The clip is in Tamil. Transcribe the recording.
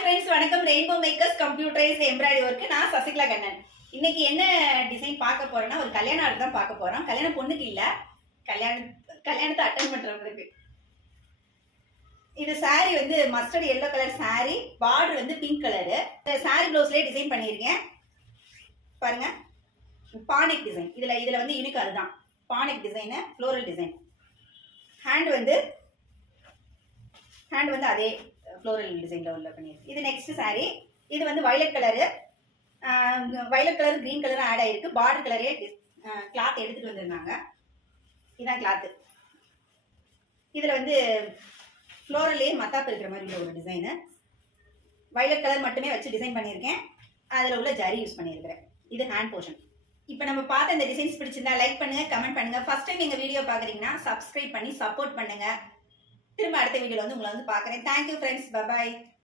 ஹாய் ஃப்ரெண்ட்ஸ், வணக்கம். Rainbow makers computerise embroidery work. நான் சசிகலா கண்ணன். இன்னைக்கு என்ன டிசைன் பார்க்க போறேன்னா, ஒரு கல்யாண ஆர்டர் தான் பார்க்க போறோம். கல்யாண பொண்ணுக்கு இல்ல, கல்யாணத்தை அட்டன் பண்றவங்களுக்கு. இது சாரி வந்து mustard yellow colour sorry, border வந்து பிங்க் கலரு. சாரி ப்ளவுஸ்லயே டிசைன் பண்ணியிருக்கேன் பாருங்க. Panic design. இதுல வந்து யூனிக் அதுதான் panic design, floral design. Hand வந்து அதே ஃப்ளோரல் டிசைன்ல உள்ள பண்ணியிருக்கு. இது நெக்ஸ்ட் சாரி. இது வந்து வயலட் கலரு, கிரீன் கலரும் ஆட் ஆயிருக்கு. பார்டர் கலரே கிளாத் எடுத்துட்டு வந்திருந்தாங்க. இதான் கிளாத்து. இதுல வந்து ஃப்ளோரல்லே மத்தாப்பு இருக்கிற மாதிரி உள்ள ஒரு டிசைனு. வயலட் கலர் மட்டுமே வச்சு டிசைன் பண்ணியிருக்கேன். அதில் உள்ள ஜரி யூஸ் பண்ணியிருக்கிறேன். இது ஹேண்ட் போர்ஷன். இப்போ நம்ம பார்த்த இந்த டிசைன்ஸ் பிடிச்சிருந்தா லைக் பண்ணுங்க, கமெண்ட் பண்ணுங்க. ஃபர்ஸ்ட் டைம் எங்க வீடியோ பாக்குறீங்கன்னா சப்ஸ்கிரைப் பண்ணி சப்போர்ட் பண்ணுங்க. திரும்ப அடுத்த வீடியோல வந்து உங்களை வந்து பார்க்குறேன். Thank you friends, by.